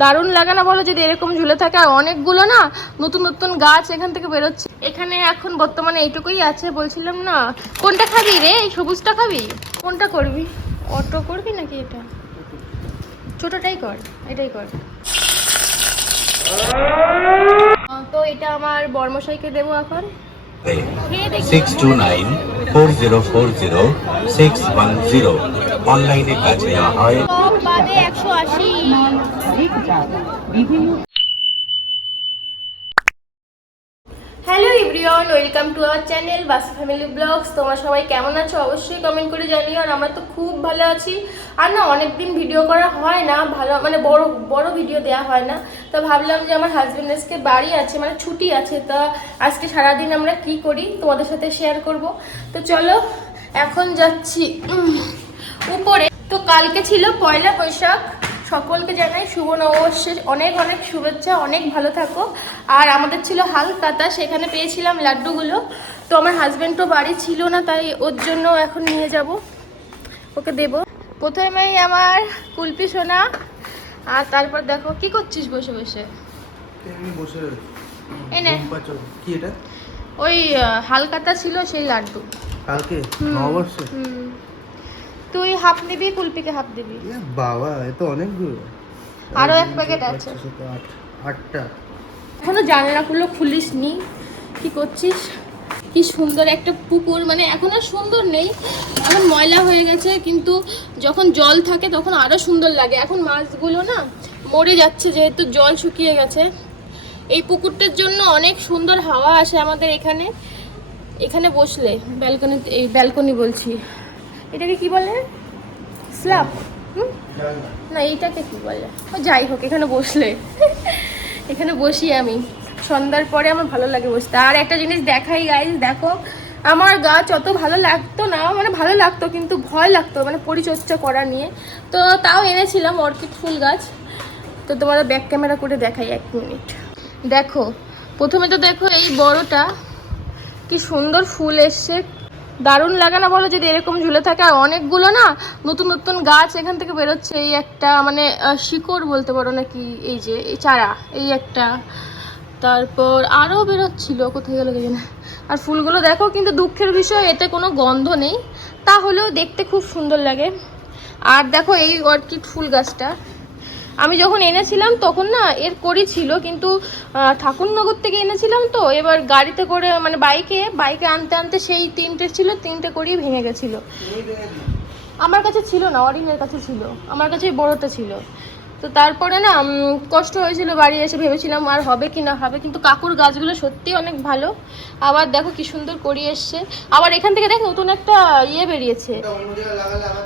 দারুণ লাগে না বলো যদি এরকম ঝুলে থাকে? আর অনেকগুলো না নতুন নতুন গাছ এখান থেকে বেরোচ্ছে। এখানে এখন বর্তমানে এইটুকুই আছে, বলছিলাম না। কোনটা খাবি রে? এই সবুজটা খাবি? কোনটা করবি? অটো করবি নাকি এটা? ছোটটাই কর, এটাই কর। তো এটা আমার বর্মশাইকে দেবো এখন। 6294040610 অনলাইনে কাজ নেওয়া হয়। সব বাদে 180। Hello everyone, welcome to our channel বাসি ফ্যামিলি ব্লগস। তোমরা সবাই কেমন আছো অবশ্যই কমেন্ট করে জানিও। আর আমরা তো খুব ভালো আছি। আর না অনেকদিন ভিডিও করা হয় না, ভালো মানে বড় ভিডিও দেওয়া হয় না। তো ভাবলাম যে আমার হাজবেন্ড আজকে বাড়ি আছে, মানে ছুটি আছে, তা আজকে সারাদিন আমরা কি করি তোমাদের সাথে শেয়ার করব। তো চলো এখন যাচ্ছি উপরে। তো কালকে ছিল পয়লা বৈশাখ। সকলকে জানাই শুভ নববর্ষের অনেক অনেক শুভেচ্ছা, অনেক ভালো থাকো। আর আমাদের ছিল হালকাতা, সেখানে পেয়েছিলাম লাড্ডুগুলো। তো আমার হাজব্যান্ডও বাড়ি ছিল না, তাই ওর জন্য এখন নিয়ে যাব, ওকে দেব। প্রথমেই আমার কুলপি সোনা। আর তারপর দেখো কি করছিস বসে বসে? এনে কি এটা? ওই হালকাতা ছিল সেই লাড্ডু কালকে নববর্ষ। তুই হাফ নিবি, কুলপিকে হাফ দিবি। বাবা এ তো অনেকগুলো। আরো এক প্যাকেট আছে। 8টা। এখনো জানলাগুলো খুলিস নি, কি করছিস? কি সুন্দর একটা পুকুর, মানে এখন আর সুন্দর নেই, এখন ময়লা হয়ে গেছে, কিন্তু যখন জল থাকে তখন আরো সুন্দর লাগে। এখন মাছগুলো না মরে যাচ্ছে যেহেতু জল শুকিয়ে গেছে। এই পুকুরটার জন্য অনেক সুন্দর হাওয়া আসে আমাদের এখানে। এখানে বসলে ব্যালকনিতে, এই ব্যালকনি বলছি, এটাকে কি বলে? স্ল্যাব? না এইটাকে কি বলে? ও যাই হোক, এখানে বসলে এখানে বসি আমি সন্ধ্যার পরে, আমার ভালো লাগে বসতে। আর একটা জিনিস দেখাই গাইস, দেখো আমার গাছ অত ভালো লাগতো না, মানে ভালো লাগতো কিন্তু ভয় লাগতো মানে পরিচর্যা করা নিয়ে। তো তাও এনেছিলাম অর্কিড ফুল গাছ। তো তোমাদের ব্যাক ক্যামেরা করে দেখাই, 1 মিনিট। দেখো প্রথমে তো দেখো এই বড়টা কি সুন্দর ফুল এসছে, দারুণ লাগে না বলো যদি এরকম ঝুলে থাকে? আর অনেকগুলো না নতুন নতুন গাছ এখান থেকে বেরোচ্ছে। এই একটা মানে শিকড় বলতে পারো নাকি, এই যে এই চারা, এই একটা, তারপর আরও বেরোচ্ছিল, কোথায় গেল জানি না। আর ফুলগুলো দেখো, কিন্তু দুঃখের বিষয় এতে কোনো গন্ধ নেই, তাহলেও দেখতে খুব সুন্দর লাগে। আর দেখো এই অর্কিড ফুল গাছটা আমি যখন এনেছিলাম তখন না এর কড়ি ছিল, কিন্তু ঠাকুরনগর থেকে এনেছিলাম, তো এবার গাড়িতে করে মানে বাইকে আনতে আনতে সেই 3টে ছিল, 3টে কড়ি ভেঙে গেছিলো। আমার কাছে ছিল না, অরিনের কাছে ছিল, আমার কাছে বড়টা ছিল। তো তারপরে না কষ্ট হয়েছিল, বাড়ি এসে ভেবেছিলাম আর হবে কি না হবে, কিন্তু কাকুর গাছগুলো সত্যি অনেক ভালো। আবার দেখো কি সুন্দর কড়ি এসছে। আবার এখান থেকে দেখ নতুন একটা ইয়ে বেরিয়েছে।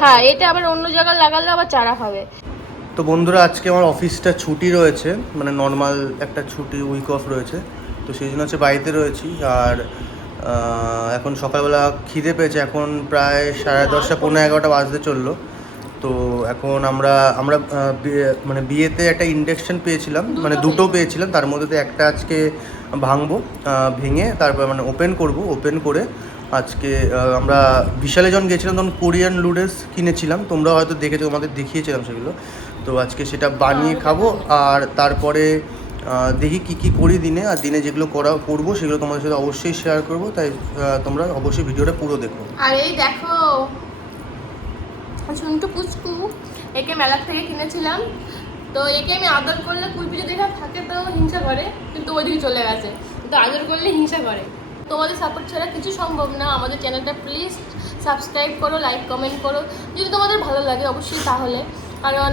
হ্যাঁ, এটা আবার অন্য জায়গায় লাগালে আবার চারা হবে। তো বন্ধুরা আজকে আমার অফিসটা ছুটি রয়েছে, মানে নর্মাল একটা ছুটি, উইক অফ রয়েছে। তো সেই জন্য হচ্ছে বাড়িতে রয়েছি। আর এখন সকালবেলা খিদে পেয়েছে, এখন প্রায় 10:30 পৌনে 11টা বাজতে চললো। তো এখন আমরা মানে বিয়েতে একটা ইন্ডাকশন পেয়েছিলাম, মানে দুটো পেয়েছিলাম, তার মধ্যে তো একটা আজকে ভাঙবো, ভেঙে তারপর মানে ওপেন করে আজকে আমরা বিশালে যখন গেছিলাম তখন কোরিয়ান নুডলস কিনেছিলাম, তোমরা হয়তো দেখেছো, তোমাদের দেখিয়েছিলাম সেগুলো। তো আজকে সেটা বানিয়ে খাবো। আর তারপরে দেখি কি করি দিনে, আর দিনে যেগুলো করবো সেগুলো তোমাদের সাথে অবশ্যই শেয়ার করবো। তাই তোমরা অবশ্যই ভিডিওটা পুরো দেখো। আর এই দেখো শুনটু পুচকু, একে মেলার থেকে কিনেছিলাম। তো একে আমি আদর করলে, কুলপি যদি এখানে থাকে তো হিংসা করে, কিন্তু ওইদিকে চলে গেছে, কিন্তু আদর করলে হিংসা করে। তোমাদের সাপোর্ট ছাড়া কিছু সম্ভব না। আমাদের চ্যানেলটা প্লিজ সাবস্ক্রাইব করো, লাইক কমেন্ট করো যদি তোমাদের ভালো লাগে অবশ্যই। তাহলে কারণ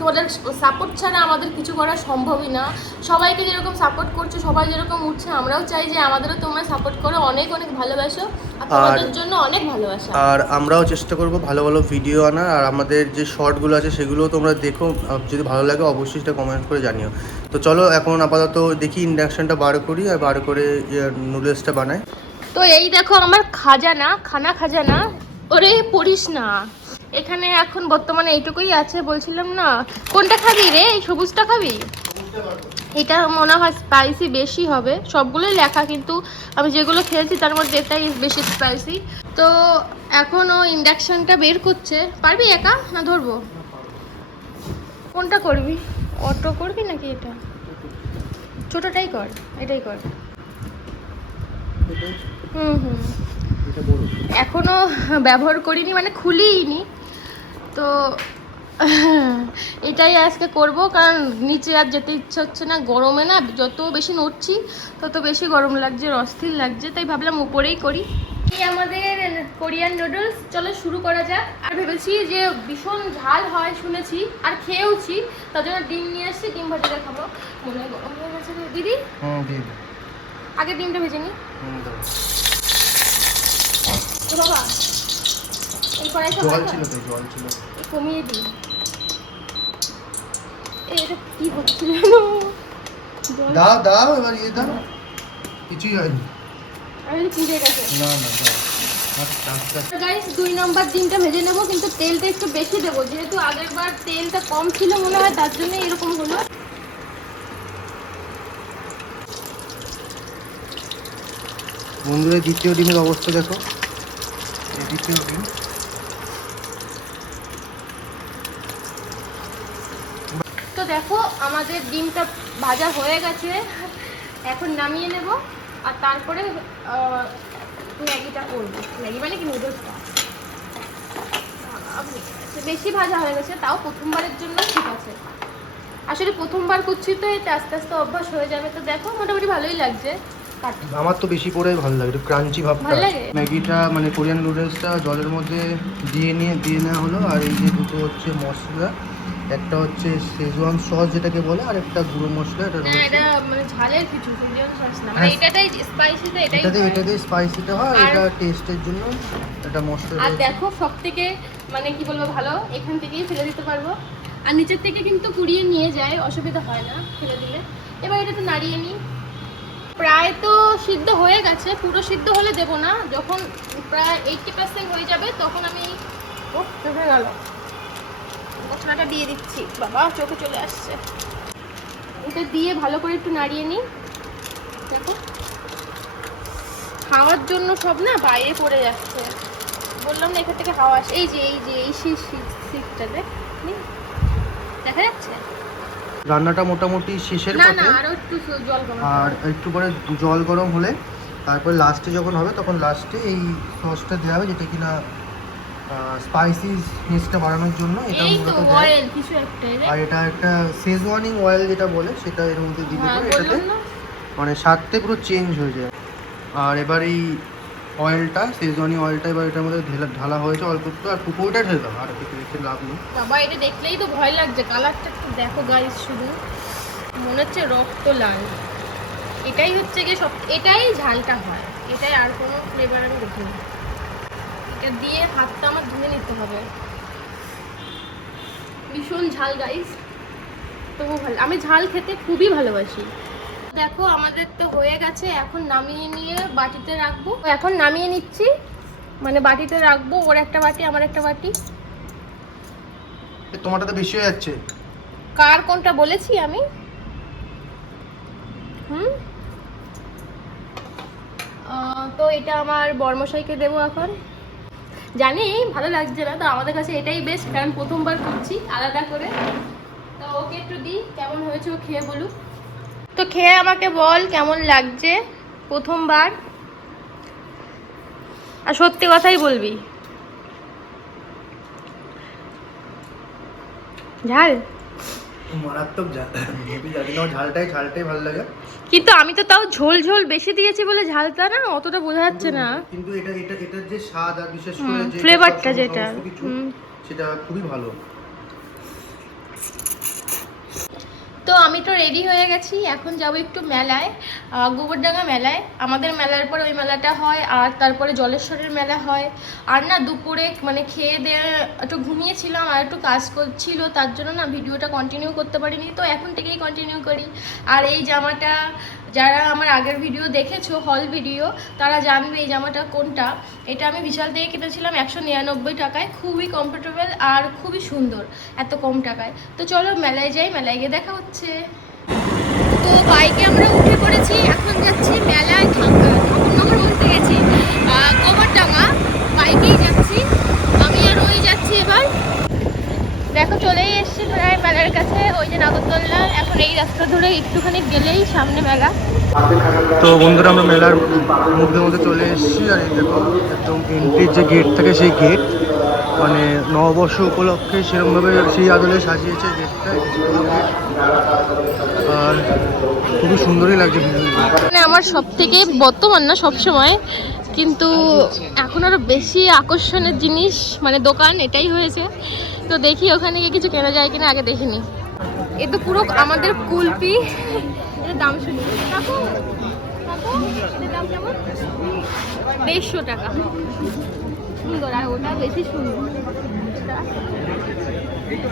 তোমাদের সাপোর্ট ছাড়া আমাদের কিছু করা সম্ভবই না। সবাইকে যেরকম সাপোর্ট করছো, সবাই যেরকম উঠছে, আমরাও চাই যে আমাদেরও তোমরা সাপোর্ট করো, অনেক অনেক ভালোবাসো, আর তোমাদের জন্য অনেক ভালোবাসা। আর আমরাও চেষ্টা করবো ভালো ভালো ভিডিও আনার। আর আমাদের যে শর্টগুলো আছে সেগুলোও তোমরা দেখো, যদি ভালো লাগে অবশ্যই সেটা কমেন্ট করে জানিও। তো চলো এখন আপাতত দেখি ইন্ডাকশনটা বার করি, আর বার করে নুডলসটা বানাই। তো এই দেখো আমার খাজানা, ওরে পড়িস না। এখানে এখন বর্তমানে এইটুকুই আছে, বলছিলাম না। কোনটা খাবি রে? এই সবুজটা খাবি? এটা মনে হয় স্পাইসি বেশি হবে, সবগুলোই লেখা, কিন্তু আমি যেগুলো খেয়েছি তার মধ্যে এটাই বেশি স্পাইসি। তো এখন ও ইন্ডাকশনটা বের করছে। পারবি একা না ধরবো? কোনটা করবি? অটো করবি নাকি এটা? ছোটটাই কর, এটাই কর। হুম। এখনো ব্যবহার করিনি, মানে খুলিনি তো। এটাই আজকে করব, কারণ নিচে আর যেতে ইচ্ছে হচ্ছে না গরমে। না যত বেশি নড়ছি তত বেশি গরম লাগছে, অস্থির লাগছে, তাই ভাবলাম উপরেই করি। এই আমাদের কোরিয়ান নুডলস, চলো শুরু করা যাক। আর ভেবেছি যে ভীষণ ঝাল হয় শুনেছি, আর খেয়েওছি, তার জন্য ডিম নিয়ে আসছি, ডিম ভাজিটা খাবো। মনে হয় গরম হয়ে গেছে দিদি। আগে ডিমটা ভেজে নি তো বাবা। এই কড়াইটা জল ছিল তো, জল ছিল, কমিয়ে দিই। এটা কি হচ্ছে? দাও দাও এবার ইয়ে দাও, কিছুই হয়নি। আমি পুড়ে গেছে। না না গাইস 2 নম্বর ডিমটা ভেজে নেব, কিন্তু তেলটা একটু বেশি দেবো, যেহেতু আগেরবার তেলটা কম ছিল মনে হয়, তার জন্য এরকম হলো। বন্ধুরা দ্বিতীয় ডিমের অবস্থা দেখো, এই দ্বিতীয় ডিম। তো দেখো আমাদের ডিমটা ভাজা হয়ে গেছে, এখন নামিয়ে নেব। আর তারপরে ম্যাগিটা করবো। ম্যাগি মানে কি, নুডলসটা। বেশি ভাজা হয়ে গেছে, তাও প্রথমবারের জন্য ঠিক আছে। আসলে প্রথমবার করছি তো, এতে আস্তে আস্তে অভ্যাস হয়ে যাবে। তো দেখো মোটামুটি ভালোই লাগছে। আমার তো বেশি করে ভালো লাগে, একটু ক্রাঞ্চি ভাবটা। ভালো লাগে? ম্যাগিটা মানে কোরিয়ান নুডলসটা জলের মধ্যে দিয়ে নেওয়া হলো। আর এই যে দুটো হচ্ছে মশলা, একটা হচ্ছে শেজওয়ান সস যেটাকে বলে, আর একটা গুঁড়ো মশলা। এটা না, এটা মানে ঝালের কিছু, সেজন্য সস না, মানে এটাতেই স্পাইসিটা এটাতে স্পাইসিটা হয়, এটা টেস্টের জন্য এটা মশলা। আর দেখো সবথেকে মানে কি বলবো ভালো, এখান থেকেই ফেলে দিতে পারবো, আর নিচের থেকে কিন্তু কুড়িয়ে নিয়ে যায়, অসুবিধা হয় না ফেলে দিলে। এবার এটা তো নাড়িয়ে নিই। প্রায় তো সিদ্ধ হয়ে গেছে, পুরো সিদ্ধ হলে দেবো না, যখন প্রায় 80% হয়ে যাবে তখন আমি হয়ে গেল মশলাটা দিয়ে দিচ্ছি। বাবা চোখে চলে আসছে। এটা দিয়ে ভালো করে একটু নাড়িয়ে নিই। দেখো খাওয়ার জন্য সব না বাইরে পড়ে যাচ্ছে, বললাম না এখান থেকে হাওয়া আসে। এই শীতটা দেখা যাচ্ছে। রান্নাটা মোটামুটি শেষের না পথে। আরো একটু জল গরম, আর একটু পরে জল গরম হলে তারপর লাস্টে যখন হবে তখন লাস্টে এই সসটা দেওয়া হবে, যেটা কিনা স্পাইসিনেসটা বাড়ানোর জন্য এটা মূলত দেয়। অয়েল কিছু একটা আর এটা একটা শেজওয়ানিং অয়েল যেটা বলে, সেটা এর মধ্যে দিলে পরে এটাতে না মানে স্বাদটা পুরো চেঞ্জ হয়ে যায়। আর এবার এই অয়েলটা, শেজওয়ানি অয়েলটা এবার এটার মধ্যে ঢালা হয়েছে অল্প একটু। আর পুকুরটা ঢেলে দাও, আর কিছু রেখে লাভ নেই। বাবা এটা দেখলেই তো ভয় লাগছে, কালারটা একটু দেখো গাইস, শুধু মনে হচ্ছে রক্ত লাল। এটাই হচ্ছে কি সব, এটাই ঝালটা হয়, এটাই, আর কোনো ফ্লেভার আমি দেখিনি। এটা দিয়ে হাতটা আমার ধুয়ে নিতে হবে। ভীষণ ঝাল গাইস, তবু ভালো, আমি ঝাল খেতে খুবই ভালোবাসি। দেখো আমাদের তো হয়ে গেছে, এখন নামিয়ে নিয়ে বাটিতে রাখবো। এখন নামিয়ে নিচ্ছি, মানে বাটিতে রাখবো, ওর একটা বাটি আমার একটা বাটি। তোমারটা তো বেশি হয়ে যাচ্ছে। কার কোনটা বলেছি আমি? তো এটা আমার বর্মশাইকে দেবো এখন। জানি ভালো লাগছে না, তো আমাদের কাছে এটাই বেস্ট, কারণ প্রথমবার করছি আলাদা করে। তো ওকে একটু দিই, কেমন হয়েছে ও খেয়ে বলুক। তো খেয়ে আমাকে বল কেমন লাগছে প্রথমবার, আর সত্যি কথাই বলবি। ঝাল মারাত্মক ঝাল, জানি না, ঝালটাই ভালো লাগে। কিন্তু আমি তো তাও ঝোল ঝোল বেশি দিয়েছি বলে ঝালটা না অতটা বোঝা যাচ্ছে না। কিন্তু এটার যে স্বাদ, আর বিশেষ করে যে ফ্লেভারটা যেটা, সেটা খুবই ভালো। তো আমি তো রেডি হয়ে গেছি, এখন যাব একটু মেলায়, গোবরডাঙ্গা মেলায়। আমাদের মেলার পর ওই মেলাটা হয়, আর তারপরে জলেশ্বরের মেলা হয়। আর না দুপুরে মানে খেয়ে দিয়ে একটু ঘুমিয়েছিলাম, আর একটু কাজ করছিল, তার জন্য না ভিডিওটা কন্টিনিউ করতে পারিনি। তো এখন থেকেই কন্টিনিউ করি। আর এই জামাটা যারা আমার আগের ভিডিও দেখেছো, হল ভিডিও, তারা জানবে এই জামাটা কোনটা। এটা আমি বিশাল থেকে কিনেছিলাম 199 টাকায়, খুবই কমফোর্টেবল আর খুবই সুন্দর এত কম টাকায়। তো চলো মেলায় যাই, মেলায় গিয়ে দেখা হচ্ছে। তো বাইকে আমরা উঠে পড়েছি, এখন যাচ্ছি মেলায়, ঠাকুরনগর বলতে গেছি, গোবরডাঙ্গা। বাইকেই যাচ্ছি, আমি আর ওই যাচ্ছি এবার। দেখো চলেই এসছি প্রায় মেলার কাছে, ওই যে নাগরদোল্লা। এখন এই রাস্তা ধরে একটুখানি গেলেই সামনে মেলা। তো বন্ধুরা আমরা মেলার মধ্যে চলে এসেছি। আর এই দেখো একদম এন্ট্রির যে গেট থাকে সেই গেট, মানে নববর্ষ উপলক্ষে সেরকমভাবে সেই আদলে সাজিয়েছে গেটটা। আর খুবই সুন্দরই লাগছে মানে আমার সব থেকে বর্তমান না সবসময়, কিন্তু এখন আরো বেশি আকর্ষণের জিনিস মানে দোকান এটাই হয়েছে। তো দেখি ওখানে গিয়ে কিছু কেনা যায় কিনা, আগে দেখিনি। এ তো পুরো আমাদের কুলপি। এর দাম শুনি কাকু, কাকু এর দাম কেমন? 150 টাকা। সুন্দর, আর ওটা বেশি সুন্দর।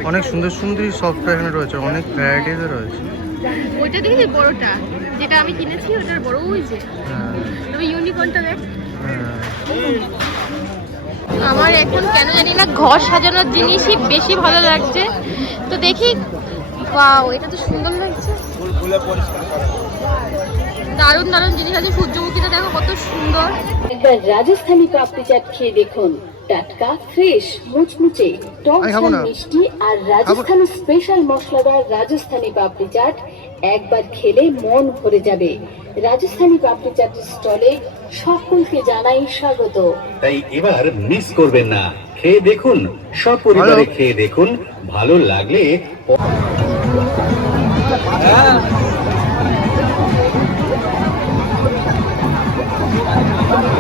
অনেক সুন্দর সুন্দর সফটওয়্যার এখানে রয়েছে, অনেক ভ্যারাইটিসে রয়েছে। ওইটা দেখি বড়টা, যেটা আমি কিনেছি ওটার বড় হয়েছে। তবে ইউনিকর্নটা দেখ। আমার এখন কেন জানি না ঘর সাজানোর জিনিসই বেশি ভালো লাগছে। তো দেখি। ওয়াও, এটা তো সুন্দর লাগছে। দারুণ দারুণ জিনিস আছে। সূর্যমুখীটা দেখো কত সুন্দর। একবার রাজস্থানি পাপড়ি চাট খেয়ে দেখুন, টাটকা, ফ্রেশ, মুচমুচে, টক ঝাল মিষ্টি আর রাজস্থানি স্পেশাল মশলাদার রাজস্থানি পাপড়ি চাট একবার খেলে মন ভরে যাবে। রাজস্থানি পাপড়ি চাটের স্টলে সকলকে জানাই স্বাগত। তাই এবার মিস করবেন না, খেয়ে দেখুন, সপরিবারে খেয়ে দেখুন, ভালো লাগলে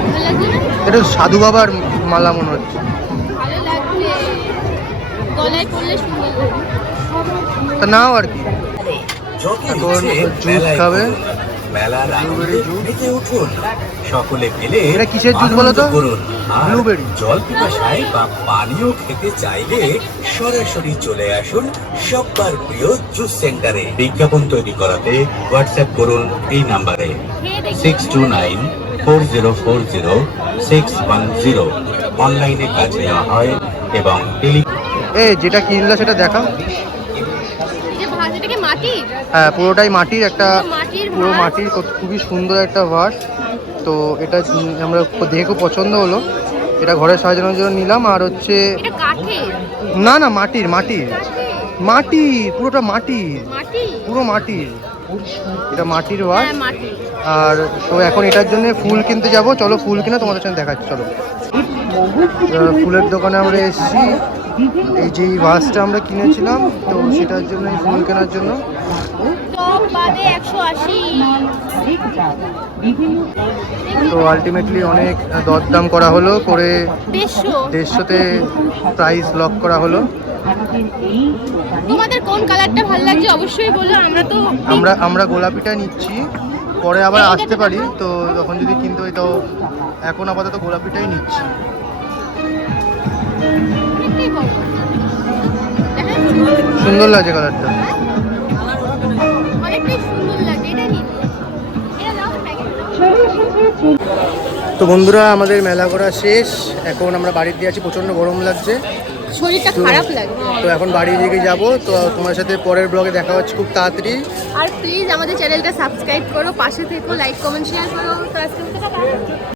ভালো লাগছে না? এটা সাধু বাবার মালা মনে হচ্ছে। ভালো লাগছে, গলায় পরলে সুন্দর লাগবে। তা নাও আর কি। এখন জুস খাবে, মেলার আনন্দে মেতে উঠুন, সকলে মিলে এটা কিসের জুস বলো তো? আনন্দ করুন। আর ব্লুবেরি। জল পিপাসায় বা পানীয় খেতে চাইলে সরাসরি চলে আসুন সবার প্রিয় জুস সেন্টারে। বিজ্ঞাপন তৈরি করাতে হোয়াটসঅ্যাপ করুন এই নাম্বারে 6294040610। অনলাইনে কাজ নেওয়া হয় এবং যেটা কিনলো সেটা দেখা। যে ভাত, এটা কি মাটির? হ্যাঁ, পুরোটাই মাটির একটা, মাটির পুরো ভাত। মাটির খুবই সুন্দর একটা ভাস। তো এটা আমরা দেখে খুব পছন্দ হলো, এটা ঘরে সাজানোর জন্য নিলাম। আর হচ্ছে এটা কাঠের? না না, মাটির মাটির মাটির, পুরোটা মাটির, মাটি? পুরো মাটির। এটা মাটির ভাস। হ্যাঁ, মাটি। আর তো এখন এটার জন্য ফুল কিনতে যাব। চলো ফুল কিনে তোমাদের সঙ্গে দেখাচ্ছি। চলো, ফুলের দোকানে আমরা এসেছি। এই যে ভাসটা আমরা কিনেছিলাম, তো সেটার জন্য ফুল কেনার জন্য। টপ বাদে 180। তো আলটিমেটলি অনেক দরদাম করা হলো, করে 150-তে প্রাইস লক করা হলো। তোমাদের কোন কালারটা ভালো লাগছে অবশ্যই বলো। আমরা গোলাপিটা নিচ্ছি, পরে আবার আসতে পারি, তো তখন যদি কিনতে হয়। তো এখন আপাতত গোলাপিটাই নিচ্ছি। সুন্দর লাগছে কালারটা। অনেকটাই সুন্দর লাগছে, এটা নিন। এটা দাও প্যাকেট। তো বন্ধুরা, আমাদের মেলা ঘোরা শেষ। এখন আমরা বাড়ির দিয়ে আছি, প্রচণ্ড গরম লাগছে, শরীরটা খারাপ লাগে। তো এখন বাড়ির দিকে যাব। তো তোমার সাথে পরের ব্লগে দেখা হচ্ছে খুব তাড়াতাড়ি। আর প্লিজ আমাদের চ্যানেলটা সাবস্ক্রাইব করো, পাশে থেকো, লাইক কমেন্ট শেয়ার করো। তো আজকে